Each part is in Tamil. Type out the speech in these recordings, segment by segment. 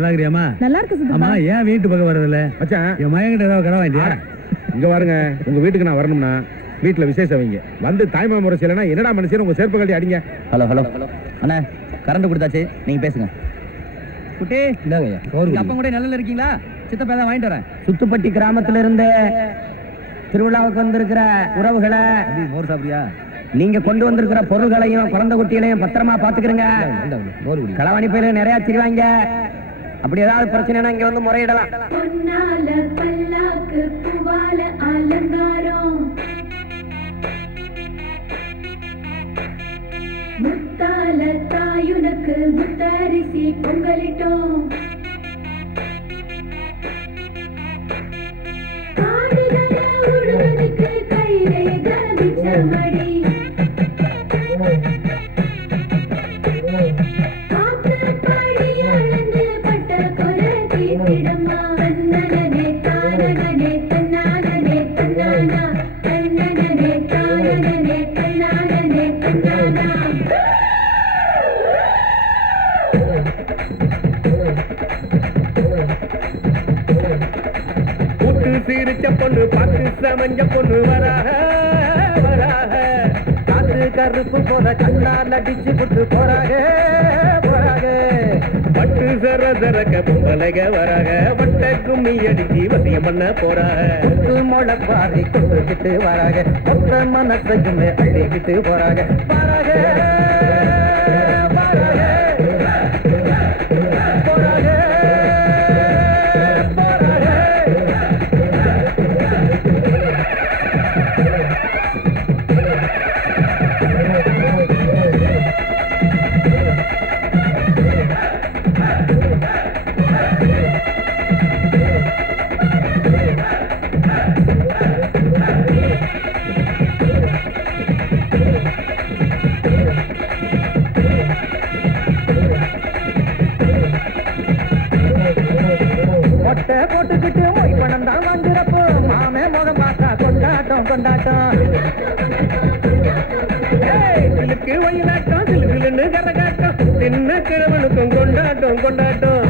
நல்லா இருக்கிறியாமா? நல்லா இருக்கு சித்தப்பா. அம்மா ஏன் வீட்டு பக்கம் வரதில்ல? மச்சான் என் மகன்கிட்ட ஏதாவது கடை வாங்கிட்டியா? இங்க பாருங்க, உங்க வீட்டுக்கு நான் வரணும்னா வீட்டுல விசேஷம் வைங்க. வந்து தாய்மா முறை செய்யலன்னா என்னடா மனுஷன் உங்க செருப்பு கட்டி அடிங்க. ஹலோ ஹலோ அண்ணா, கரண்ட் கொடுத்தாச்சு, நீங்க பேசுங்க. குட்டி அப்பா கூட நல்ல இருக்கீங்களா? சித்தப்பா தான் வாங்கிட்டு வரேன். சுத்துப்பட்டி கிராமத்துல இருந்து திருவிழாவுக்கு வந்திருக்கிற உறவுகளை மோர் சாப்பிடியா? நீங்க கொண்டு வந்திருக்கிற பொருள்களையும் குழந்தை குட்டிகளையும் பத்திரமா பாத்துக்கிறீங்க. களவாணி பேரு நிறைய வச்சிருவாங்க. அப்படி ஏதாவது பிரச்சனைனா இங்க வந்து முறையிடலாம். முத்தால தாயுனக்கு முத்தரிசி பொங்கலிட்டோம். காடுகள உழுவனுக்கு கைரேக மிச்சமடி. காத்து பாடி அளந்து பட்ட கொலை தீட்டிடம்மா. தன்னனே தானனே தன்னானே தன்னானா. தன்னனே தானனே தன்னானே தன்னானா. சிரிச்ச பொண்ணு பார்த்து சமஞ்ச பொண்ணு வராக வராக. காத்து கருப்பு போல கண்ணால் அடிச்சு புட்டு போறாக போறாக. பட்டு சர சரக்க பொம்பளைக வராக. வட்ட கும்மி அடிச்சு வசியம் பண்ண போறாக. முளைப்பாரி கொண்டுகிட்டு வராக. மொத்த மனசையுமே அள்ளிக்கிட்டு போறாக பாராக. போட்டுக்கிட்டு மொய் பணம் தான் வாங்குறப்போ மாமே முகம் பார்த்தா கொண்டாட்டம் கொண்டாட்டம். சிலுக்கு வயிலாட்டம் சிலுக்குன்னு கரகாட்டம். சின்ன கிழவனுக்கும் கொண்டாட்டம் கொண்டாட்டம்.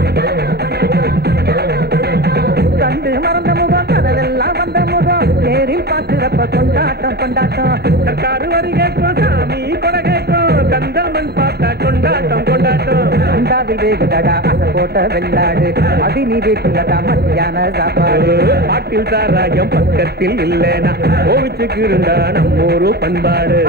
கண்டு மறந்த முகம் கடலெல்லாம் வந்த முகம். நேரில் பார்க்கிறப்ப கொண்டாட்டம் கொண்டாட்டம். சர்க்காரு வரி கேட்கும் சாமி கொடை கேட்கும். கந்தமன் பார்த்தா கொண்டாட்டம் கொண்டாட்டம். அண்டாவில் வேகுதடா அசை போட்ட வெள்ளாடு. அது நீ வீட்டுலடா மத்தியான சாப்பாடு. பாட்டில் சாராயம் பக்கத்தில் இல்லைனா கோவிச்சுக்கு இருந்தா நம்மூரு பண்பாடு.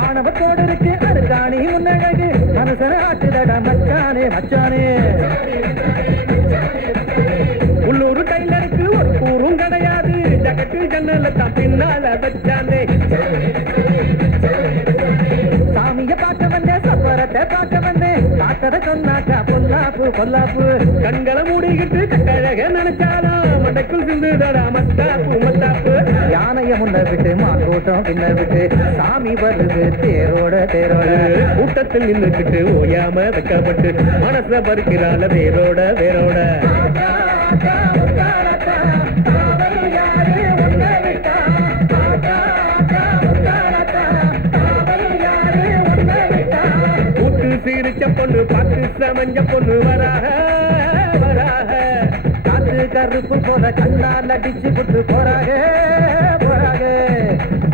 ஆணவத்தோடு இருக்கு அருகாணி முன்னழகு. மனுஷன ஆட்டுதடா மச்சானே மச்சானே. உள்ளூர் டைலருக்கு ஒரு கூறும் கிடையாது. ஜகட்டு ஜன்னல தான் பின்னால வச்சானே. சாமிய பார்க்க வந்தேன் சப்பரத்தை பார்க்க வந்தேன். பார்த்ததை சொன்னாக்கா பொல்லாப்பு பொல்லாப்பு. கண்களை மூடிக்கிட்டு கட்டழக நினைச்சாலும் மண்டைக்குள் சிந்துதடா மத்தாப்பு மத்தாப்பு. யானைய முன்ன விட்டு மாங்கூட்டம் பின்ன விட்டு சாமி வருது தேரோட தேரோட. கூட்டத்தில் நின்றுக்கிட்டு ஓயாம வைக்கப்பட்டு மனச பறிக்கிறாள் வேரோட வேரோட. கூட்டு சிரிச்ச பொண்ணு பார்த்து சமஞ்ச பொண்ணு வராக வராக. காத்து கருப்பு போல கண்ணால் அடிச்சு புட்டு போறாக போறாக.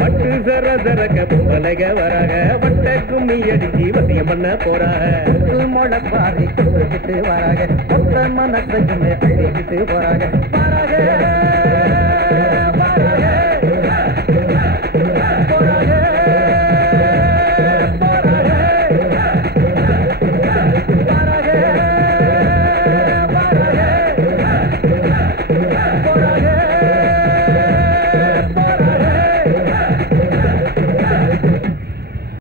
பட்டு சர சரக்க பொம்பளைக வராக. வட்ட கும்மி அடிச்சு வசியம் பண்ண போறாக. முளைப்பாரி கொண்டுகிட்டு வராக. மொத்த மனசையுமே அள்ளிக்கிட்டு போறாக பாராக.